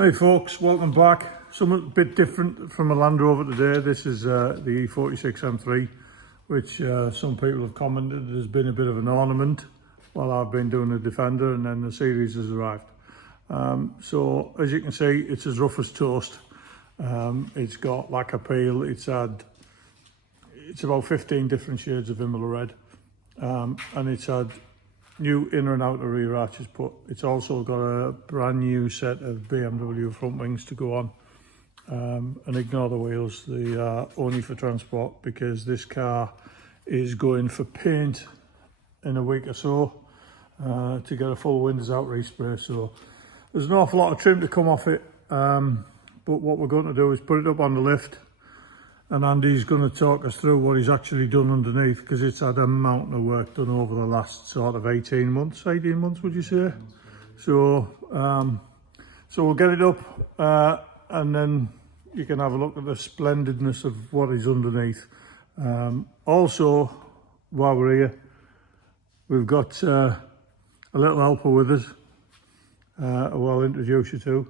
Hey folks, welcome back. Something a bit different from a Land Rover today. This is the e46 M3, which some people have commented has been a bit of an ornament while I've been doing the Defender, and then the series has arrived. So as you can see, it's as rough as toast. It's got lacquer peel. It's about 15 different shades of Imola red, and it's had new inner and outer rear arches put. It's also got a brand new set of BMW front wings to go on, and ignore the wheels, they are only for transport because this car is going for paint in a week or so to get a full windows out respray. So there's an awful lot of trim to come off it, but what we're going to do is put it up on the lift, and Andy's going to talk us through what he's actually done underneath, because it's had a mountain of work done over the last sort of 18 months would you say? So so we'll get it up and then you can have a look at the splendidness of what is underneath. Also, while we're here, we've got a little helper with us who I'll introduce you to.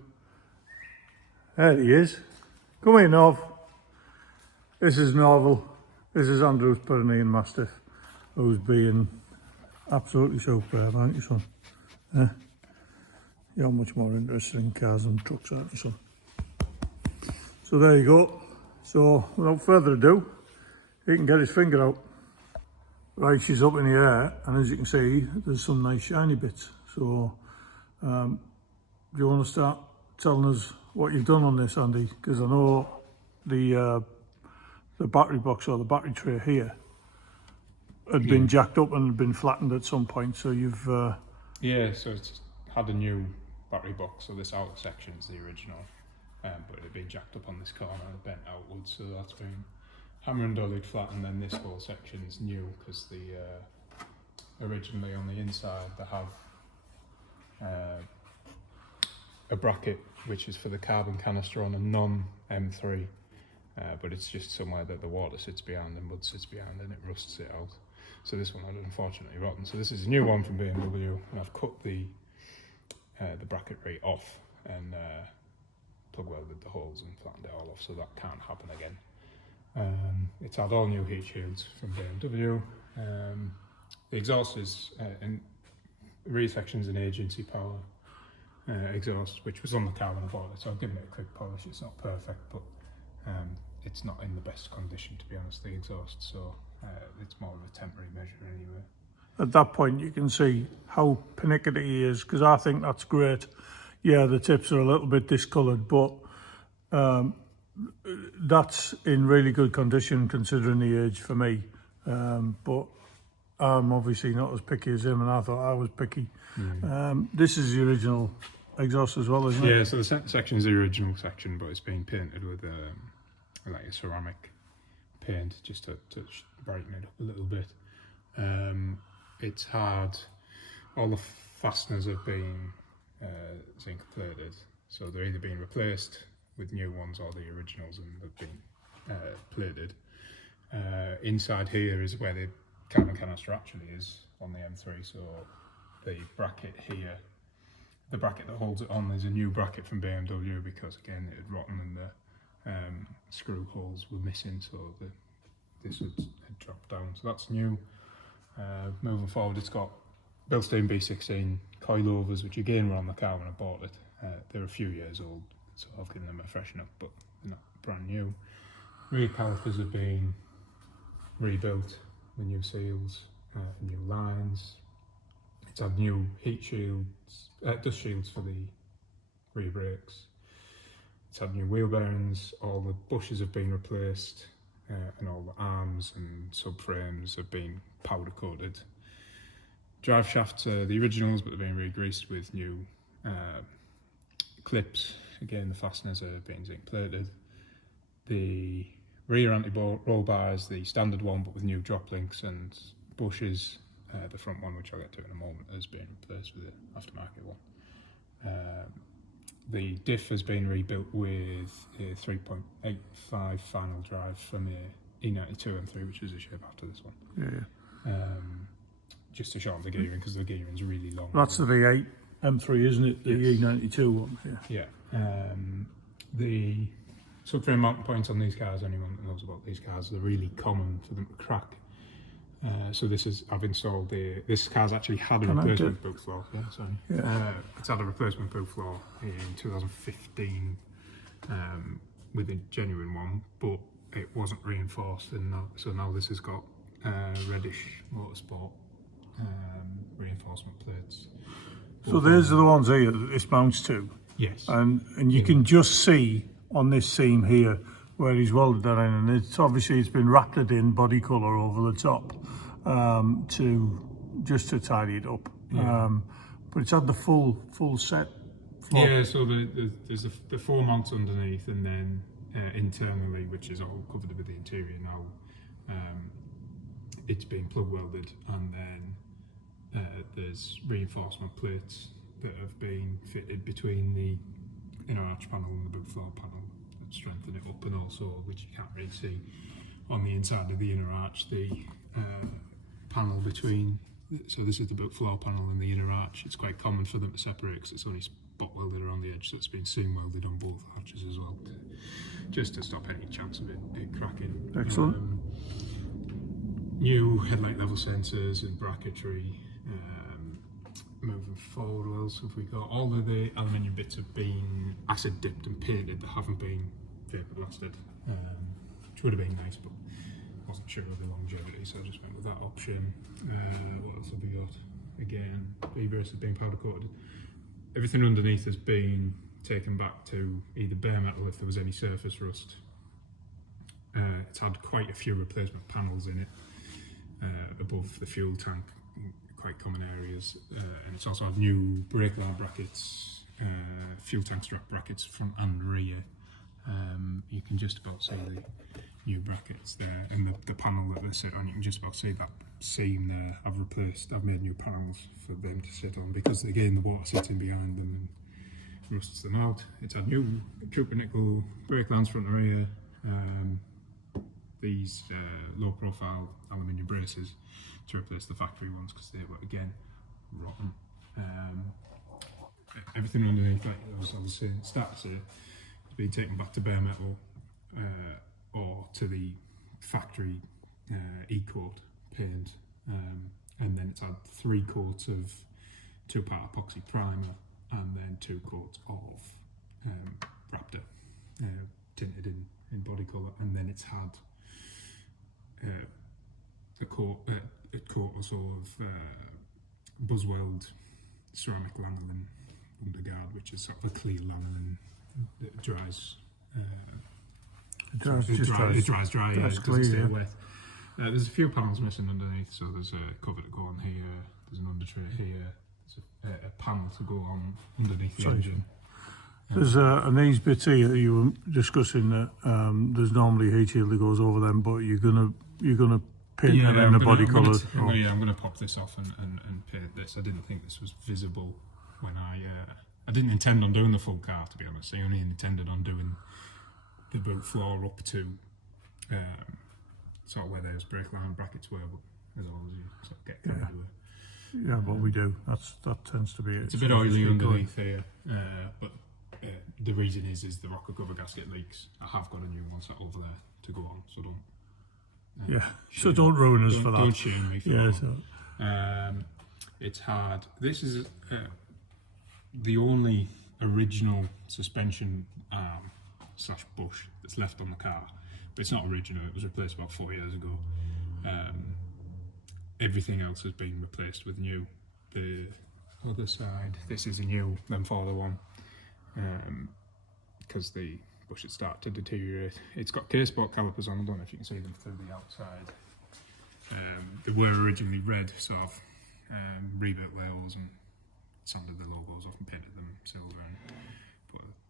There he is. Come in, Nov. This is Norval. This is Andrew's Pyrenean Mastiff, who's being absolutely superb, aren't you, son? You're much more interested in cars and trucks, aren't you, son? So there you go. So without further ado, he can get his finger out. Right, she's up in the air, and as you can see, there's some nice shiny bits. So do you want to start telling us what you've done on this, Andy? Because I know the battery box, or the battery tray here, had been jacked up and had been flattened at some point, so you've yeah, so it's had a new battery box, so this outer section is the original, but it had been jacked up on this corner and bent outwards, so that's been hammer and dollied flat, and then this whole section is new because the originally on the inside they have a bracket which is for the carbon canister on a non-M3. But it's just somewhere that the water sits behind and mud sits behind, and it rusts it out. So this one had unfortunately rotten. So this is a new one from BMW, and I've cut the bracket right off and plug welded the holes and flattened it all off, so that can't happen again. It's had all new heat shields from BMW. The exhaust is in rear section's an agency power exhaust, which was on the car when I bought it. So I've given it a quick polish. It's not perfect, but it's not in the best condition, to be honest, the exhaust, so it's more of a temporary measure anyway. at that point you can see how pernickety he is, because I think that's great. Yeah, the tips are a little bit discoloured, but that's in really good condition considering the age for me. But I'm obviously not as picky as him, and I thought I was picky. This is the original exhaust as well, isn't it? Yeah, so the section is the original section, but it's been painted with like a ceramic paint just to brighten it up a little bit. It's had all the fasteners have been zinc plated, so they're either being replaced with new ones or the originals, and they've been plated. Inside here is where the carbon canister actually is on the M3, so the bracket here, the bracket that holds it on, is a new bracket from BMW because again it had rotten and the screw holes were missing, so this had dropped down, so that's new. Moving forward, it's got Bilstein B16 coilovers, which again were on the car when I bought it. They're a few years old, so I've given them a freshen up, but they're not brand new. Rear calipers have been rebuilt with new seals, new lines. It's had new heat shields, dust shields for the rear brakes. It's had new wheel bearings, all the bushes have been replaced, and all the arms and subframes have been powder coated. Drive shafts are the originals, but they've been re-greased with new clips. Again, the fasteners are being zinc plated. The rear anti-roll bar is the standard one, but with new drop links and bushes. The front one, which I'll get to in a moment, has been replaced with the aftermarket one. The diff has been rebuilt with a 3.85 final drive from a E92 M3, which is a shape after this one. Yeah. Just to shorten the gearing, because the gearing's really long. That's the V8. M3, isn't it? The Yes. E92 one. Yeah. Yeah. The subframe mounting points on these cars, anyone that knows about these cars, they're really common for them to crack. So I've installed this car's actually had a replacement boot floor. Yeah, sorry. Yeah. It's had a replacement boot floor in 2015 with a genuine one, but it wasn't reinforced, and so now this has got reddish motorsport reinforcement plates. So these are the ones here that this mounts to. Yes. And you can just see on this seam here where he's welded that in, and it's been rapted in body colour over the top to tidy it up. Yeah. But it's had the full set floor. Yeah, so there's the four mounts underneath, and then internally, which is all covered with the interior now, it's been plug welded, and then there's reinforcement plates that have been fitted between the inner arch panel and the boot floor panel that strengthen it up, and also, which you can't really see on the inside of the inner arch, the panel between, so this is the boot floor panel and the inner arch. It's quite common for them to separate because it's only spot welded around the edge, so it's been seam welded on both arches as well, just to stop any chance of it cracking. Excellent. New headlight level sensors and bracketry. Moving forward, what else have we got? All of the aluminium bits have been acid dipped and painted. They haven't been vapor blasted, which would have been nice, but wasn't sure of the longevity, so I just went with that option. What else have we got? Again, V-brace has been powder coated. Everything underneath has been taken back to either bare metal if there was any surface rust. It's had quite a few replacement panels in it above the fuel tank, quite common areas, and it's also had new brake line brackets, fuel tank strap brackets front and rear. You can just about see the new brackets there, and the panel that they sit on, you can just about see that seam there. I've made new panels for them to sit on, because again the water sits in behind them and rusts them out. It's had new Cooper nickel brake lines front and rear, these low profile aluminium braces to replace the factory ones because they were again rotten. Everything underneath, like I was saying, starts has been taken back to bare metal or to the factory e-coat paint, and then it's had 3 coats of 2-part epoxy primer and then 2 coats of Raptor tinted in body colour, and then it's had a coat also of Buzzweld ceramic lanolin underguard, which is sort of a clear lanolin that dries. It dries dry, it doesn't stay wet. There's a few panels missing underneath, so there's a cover to go on here, there's an under tray here, there's a panel to go on underneath the engine. There's and these bits here that you were discussing that there's normally a heat shield that goes over them, but you're gonna paint them in the body colour. I'm gonna pop this off and paint this. I didn't think this was visible when I didn't intend on doing the full car, to be honest. I only intended on doing the boot floor up to sort of where those brake line brackets were, but as long as you sort of get carried away. Yeah, what we do. That tends to be it. It's a bit oily underneath here, but the reason is the rocker cover gasket leaks. I have got a new one set over there to go on, so don't. So don't ruin us for that. Don't shame me for that. So. It's hard. This is the only original suspension arm / bush that's left on the car, but it's not original. It was replaced about 4 years ago. Everything else has been replaced with new. The other side, this is a new Lemforder one, because the bush had started to deteriorate. It's got K-Sport calipers on. I don't know if you can see them through the outside. They were originally red, so I've rebuilt those and sanded the logos off and painted them silver and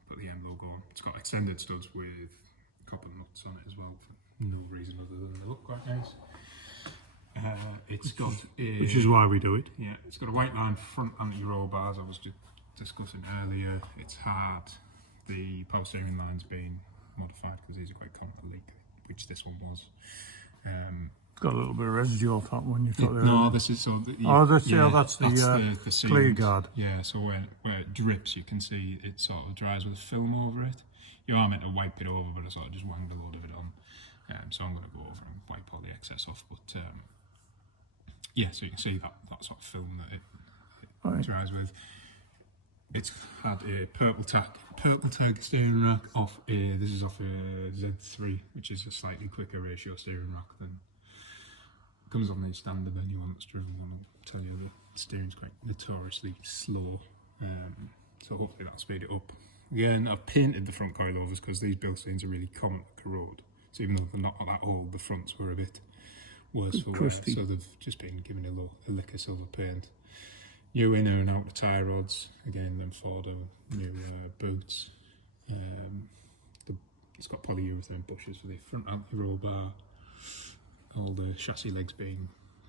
put the M logo on. It's got extended studs with copper nuts on it as well, for no reason other than they look quite nice. Which is why we do it. Yeah, it's got a white line front anti-roll bars I was just discussing earlier. It's had the power steering line's been modified because these are quite common to leak, which this one was. Got a little bit of residue off that one you thought there. No, this is That's the seam. clay guard. Yeah, so where it drips, you can see it sort of dries with film over it. You are meant to wipe it over, but I sort of just wanged a load of it on. So I'm going to go over and wipe all the excess off. But yeah, so you can see that sort of film that it dries with. It's had a purple tag steering rack off this is off a Z3, which is a slightly quicker ratio steering rack than comes on the standard. Anyone that's driven one will tell you the steering's quite notoriously slow, so hopefully that'll speed it up. Again, I've painted the front coilovers because these build stains are really common to corrode, so even though they're not that old, the fronts were a bit worse for wear, so they've just been given a lick of silver paint. New inner and outer tie rods, again them Ford new boots. It's got polyurethane bushes for the front anti-roll bar. All the chassis legs being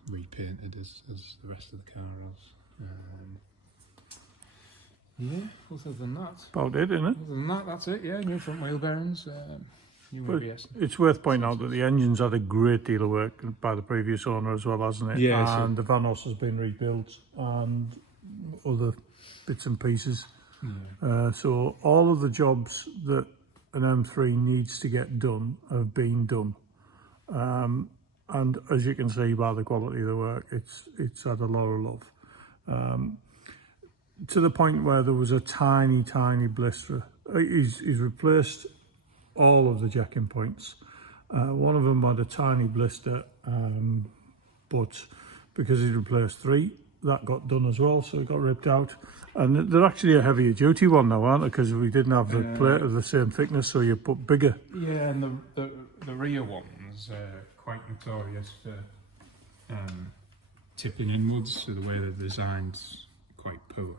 repainted as the rest of the car has. Yeah, other than that. About it, isn't it? Other than that, that's it, yeah. New front wheel bearings, new ABS. It's worth pointing out that the engine's had a great deal of work by the previous owner as well, hasn't it? Yeah, and the Vanos has been rebuilt and other bits and pieces. Yeah. So all of the jobs that an M3 needs to get done have been done. And as you can see by the quality of the work, it's had a lot of love. To the point where there was a tiny blister. He's replaced all of the jacking points. One of them had a tiny blister, but because he replaced 3, that got done as well, so it got ripped out. And they're actually a heavier duty one now, aren't they? Because we didn't have the plate of the same thickness, so you put bigger. Yeah, and the rear ones quite notorious for tipping inwards, so the way they're designed's quite poor.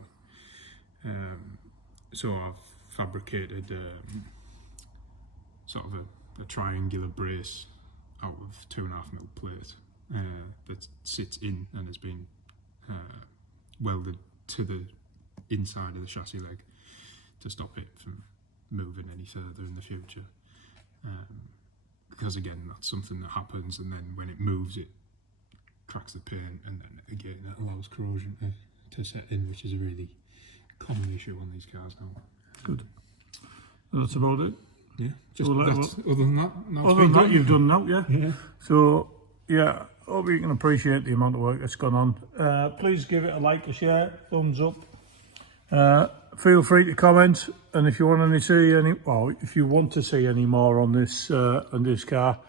So I've fabricated sort of a triangular brace out of 2.5mm plate that sits in and has been welded to the inside of the chassis leg to stop it from moving any further in the future. Because again, that's something that happens, and then when it moves, it cracks the paint, and then again that allows corrosion to set in, which is a really common issue on these cars now. Good. That's about it. Yeah. Just other than that, you've done now, yeah. So yeah, hope you can appreciate the amount of work that's gone on. Please give it a like, a share, thumbs up. Feel free to comment, and if you want to see any more on this car,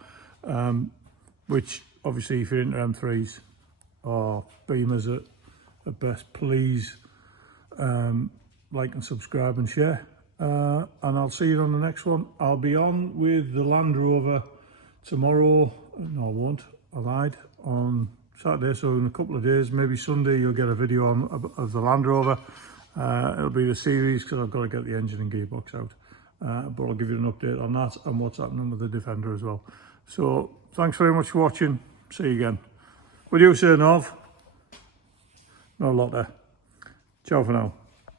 which obviously if you're into M3s or Beamers at best, please like and subscribe and share. And I'll see you on the next one. I'll be on with the Land Rover tomorrow. No, I won't. I lied. On Saturday, so in a couple of days, maybe Sunday, you'll get a video of the Land Rover. It'll be the series because I've got to get the engine and gearbox out. But I'll give you an update on that and what's happening with the Defender as well. So thanks very much for watching. See you again. What do you say, Nov? No lot there. Ciao for now.